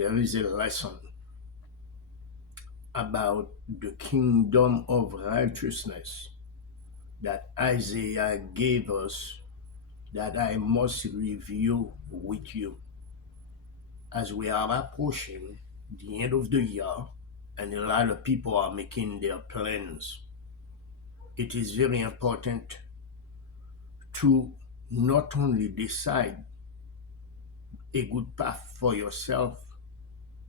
there is a lesson about the kingdom of righteousness that Isaiah gave us that I must review with you as we are approaching the end of the year and a lot of people are making their plans. It is very important to not only decide a good path for yourself,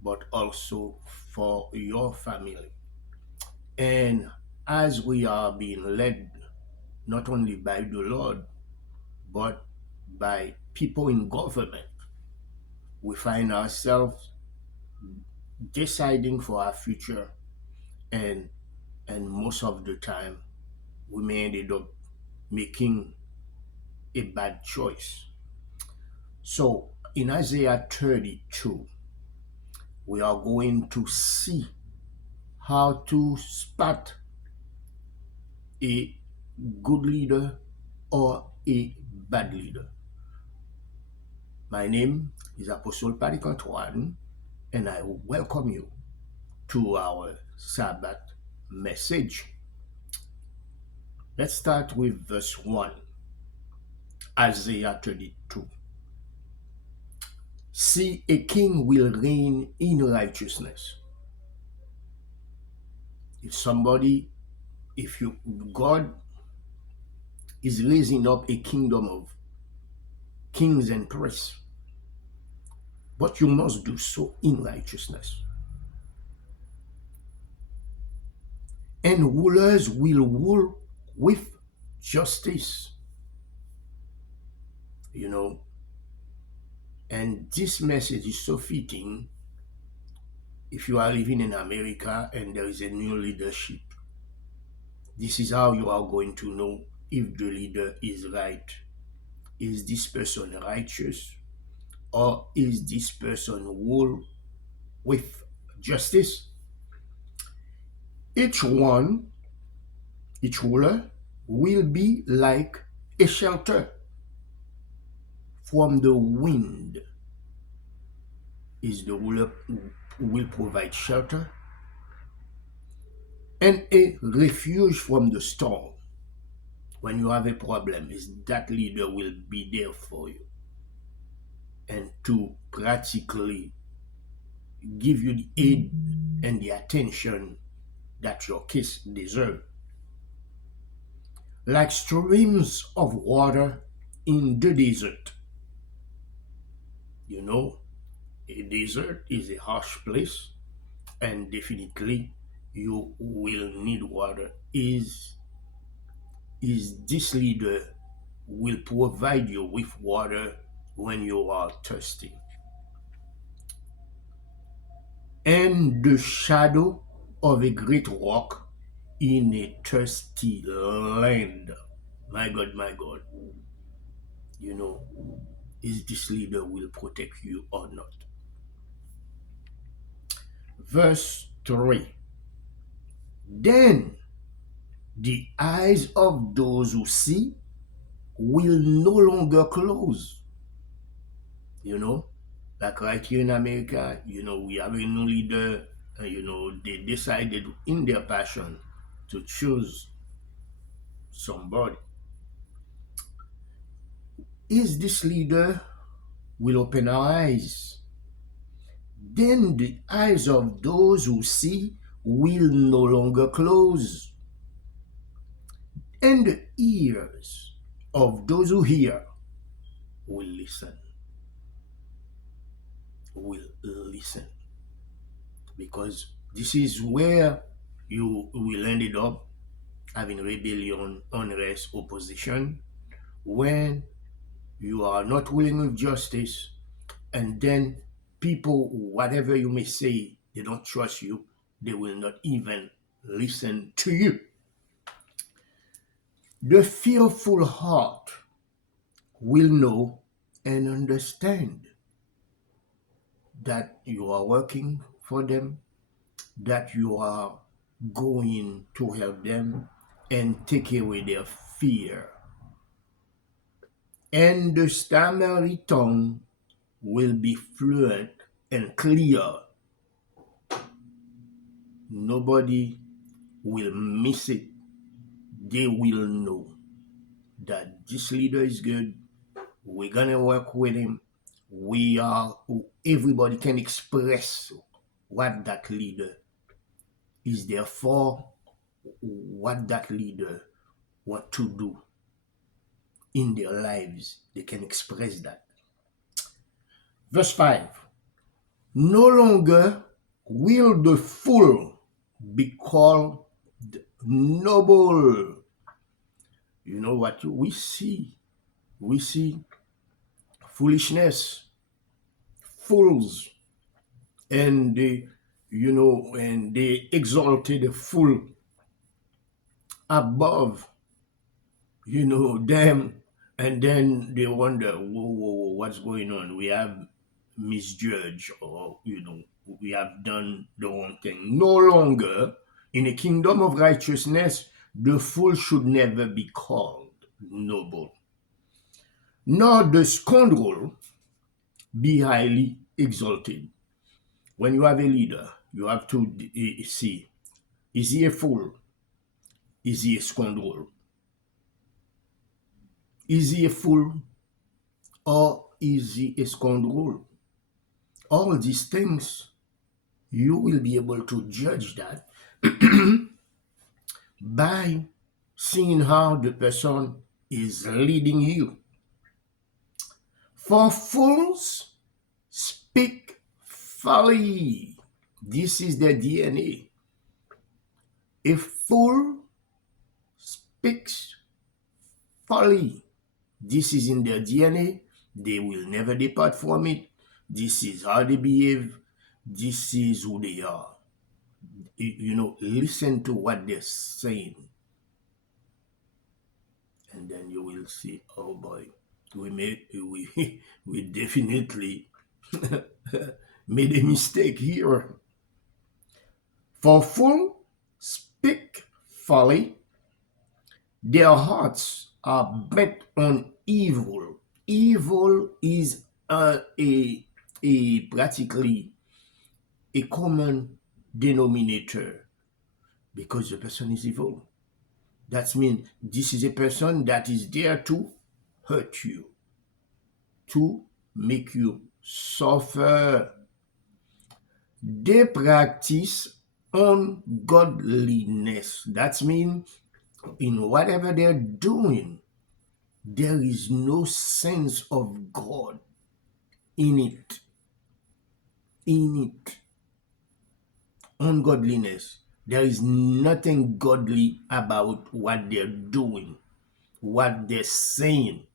but also for your family. And as we are being led not only by the Lord, but by people in government, we find ourselves deciding for our future, and most of the time we may end up making a bad choice. So in Isaiah 32, we are going to see how to spot a good leader or a bad leader. My name is Apostle Patrick Antoine, and I welcome you to our Sabbath message. Let's start with verse 1, Isaiah 32. See, a king will reign in righteousness. If somebody, if you, God is raising up a kingdom of kings and priests, but you must do so in righteousness. And rulers will rule with justice. You know, and this message is so fitting if you are living in America and there is a new leadership. This is how you are going to know if the leader is right. Is this person righteous? Or is this person rule with justice? Each one, each ruler will be like a shelter from the wind. Is the ruler who will provide shelter and a refuge from the storm. When you have a problem, is that leader will be there for you and to practically give you the aid and the attention that your case deserves. Like streams of water in the desert. You know, a desert is a harsh place, and definitely you will need water. Is this leader will provide you with water when you are thirsty? And the shadow of a great rock in a thirsty land. My God, my God. You know, is this leader will protect you or not? Verse 3. Then the eyes of those who see will no longer close. You know, like right here in America, we have a new leader, they decided in their passion to choose somebody. Is this leader will open our eyes? Then the eyes of those who see will no longer close, and the ears of those who hear will listen. Will listen. Because this is where you will end it up having rebellion, unrest, opposition, when you are not willing with justice, and then people, whatever you may say, they don't trust you, they will not even listen to you. The fearful heart will know and understand that you are working for them, that you are going to help them and take away their fear. And the stammering tongue will be fluent and clear, nobody will miss it. They will know that this leader is good. We're gonna work with him. We are everybody can express what that leader is there for, what that leader want to do in their lives. They can express that. Verse 5. No longer will the fool be called noble. You know what we see? We see foolishness, fools, and they exalted the fool above, them, and then they wonder, whoa, whoa, whoa, what's going on? We have misjudged, or we have done the wrong thing. No longer in the kingdom of righteousness, the fool should never be called noble, nor the scoundrel be highly exalted. When you have a leader, you have to see, is he a fool? Is he a scoundrel? Is he a fool or is he a scoundrel? All these things, you will be able to judge that by seeing how the person is leading you. For fools speak folly. This is their DNA. A fool speaks folly. This is in their DNA. They will never depart from it. This is how they behave. This is who they are. Listen to what they're saying. And then you will see, oh boy, we definitely made a mistake here. For fools speak folly, their hearts are bent on evil. Evil is practically a common denominator because the person is evil. That means this is a person that is there to hurt you, to make you suffer. They practice ungodliness. That means in whatever they're doing, there is no sense of God in it. Ungodliness. There is nothing godly about what they're doing, what they're saying,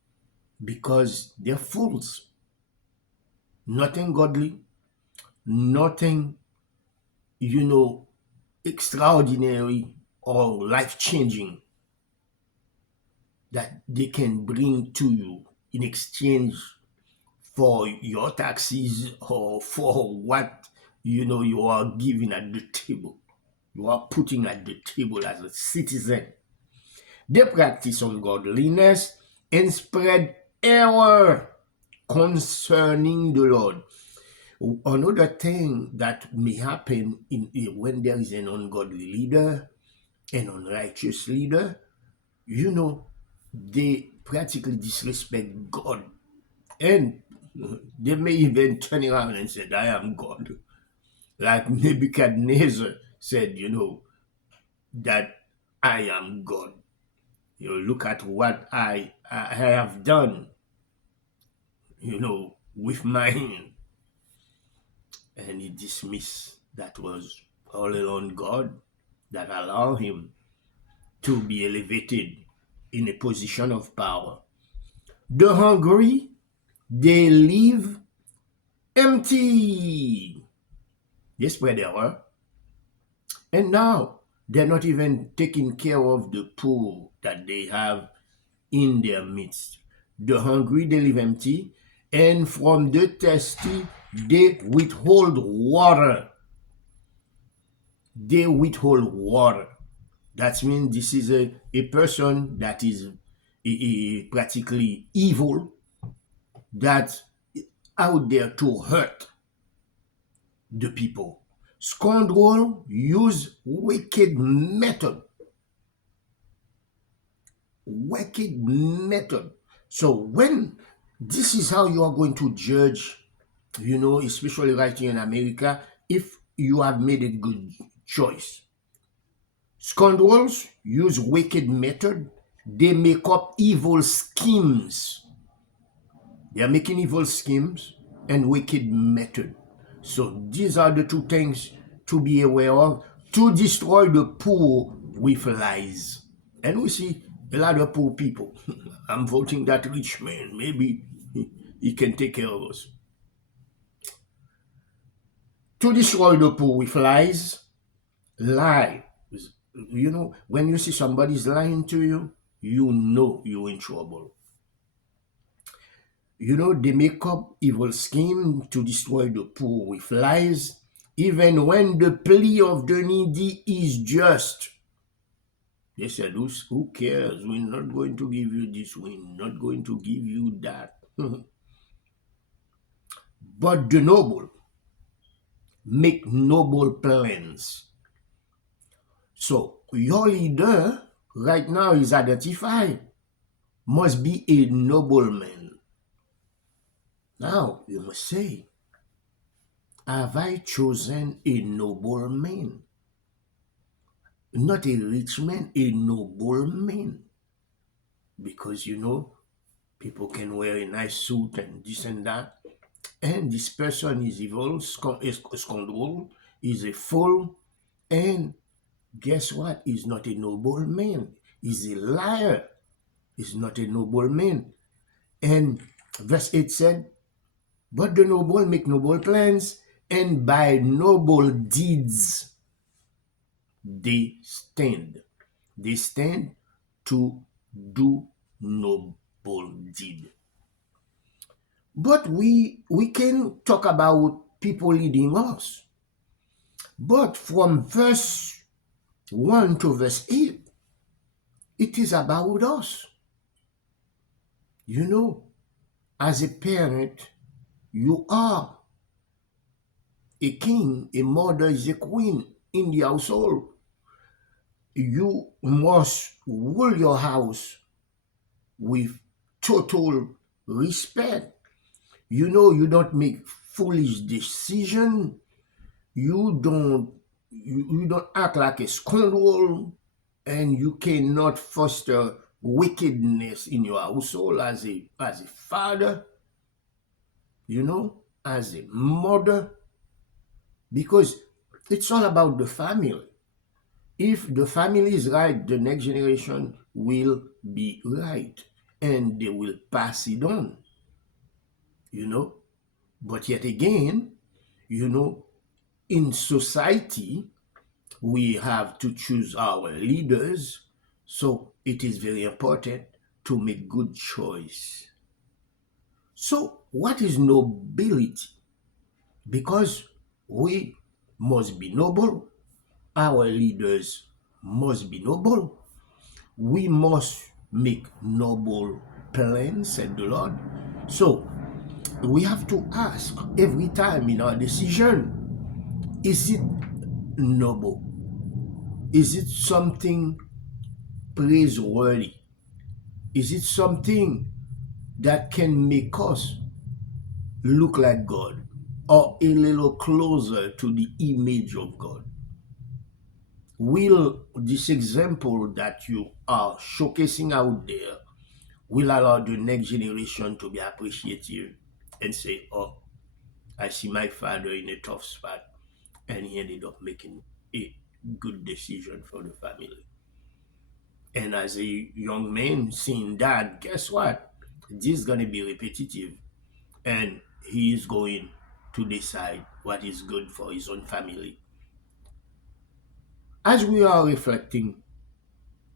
because they're fools. Nothing godly, nothing, extraordinary or life-changing that they can bring to you in exchange for your taxes or for what you are giving at the table. You are putting at the table as a citizen. They practice ungodliness and spread error concerning the Lord. Another thing that may happen when there is an ungodly leader, an unrighteous leader, they practically disrespect God. And they may even turn around and say, I am God. Like Nebuchadnezzar said, that I am God. Look at what I have done, with my hand. And he dismissed that was all alone God that allowed him to be elevated in a position of power. The hungry, they live empty. They spread error. And now they're not even taking care of the poor that they have in their midst. The hungry, they live empty. And from the thirsty, they withhold water. They withhold water. That means this is a person that is practically evil, that's out there to hurt. the people. Scoundrel use wicked method. So when this is how you are going to judge, especially right here in America, if you have made a good choice. Scoundrels use wicked method. They make up evil schemes. They are making evil schemes and wicked method. So these are the two things to be aware of to destroy the poor with lies. And we see a lot of poor people. I'm voting that rich man. Maybe he can take care of us. To destroy the poor with lies, lie. When you see somebody's lying to you, you know you're in trouble. They make up evil scheme to destroy the poor with lies, even when the plea of the needy is just. They said, who cares? We're not going to give you this, we're not going to give you that. But the noble make noble plans. So your leader right now is identified, must be a nobleman. Now you must say, have I chosen a nobleman? Not a rich man, a noble man. Because people can wear a nice suit and this and that. And this person is evil, a scoundrel, is a fool, and guess what? He's not a noble man. He's a liar. He's not a noble man. And verse 8 said, but the noble make noble plans, and by noble deeds they stand. They stand to do noble deed. But we can talk about people leading us. But from verse 1 to verse 8, it is about us. As a parent, you are a king, a mother is a queen in the household. You must rule your house with total respect. You don't make foolish decision. You don't act like a scoundrel, and you cannot foster wickedness in your household as a father, as a mother, because it's all about the family. If the family is right, the next generation will be right, and they will pass it on, you know. But yet again, you know, in society, we have to choose our leaders. So it is very important to make good choice. So what is nobility? Because we must be noble, our leaders must be noble, we must make noble plans, said the Lord. So we have to ask every time in our decision, is it noble? Is it something praiseworthy? Is it something that can make us look like God or a little closer to the image of God? Will this example that you are showcasing out there will allow the next generation to be appreciative and say, oh, I see my father in a tough spot and he ended up making a good decision for the family. And as a young man seeing that, guess what? This is going to be repetitive, and he is going to decide what is good for his own family. As we are reflecting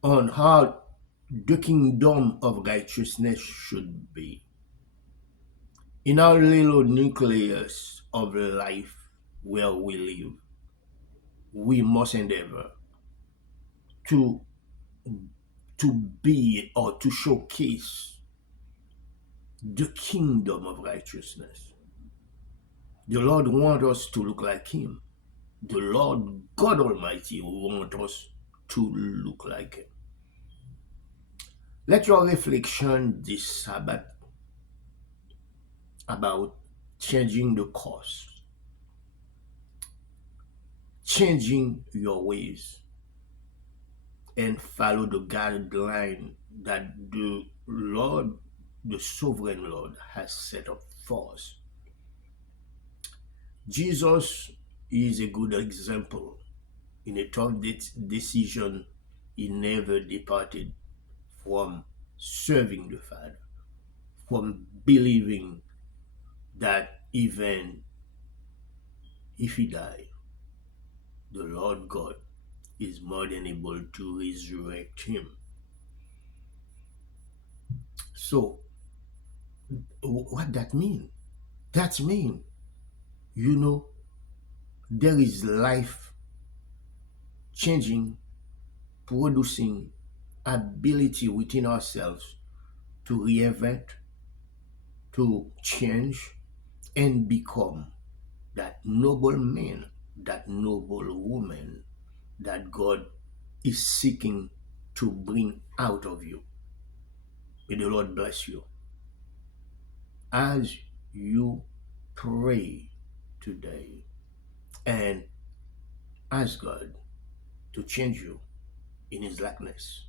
on how the kingdom of righteousness should be, in our little nucleus of life where we live, we must endeavor to to be or to showcase the kingdom of righteousness. The Lord wants us to look like Him. The Lord God Almighty wants us to look like Him. Let your reflection this Sabbath about changing the course, changing your ways, and follow the guideline that the Lord, the sovereign Lord, has set up for us. Jesus is a good example. In a tough decision, he never departed from serving the Father, from believing that even if he died, the Lord God is more than able to resurrect him. So, what that mean? That mean, you know, there is life changing, producing ability within ourselves to reinvent, to change, and become that noble man, that noble woman that God is seeking to bring out of you. May the Lord bless you. As you pray today and ask God to change you in His likeness,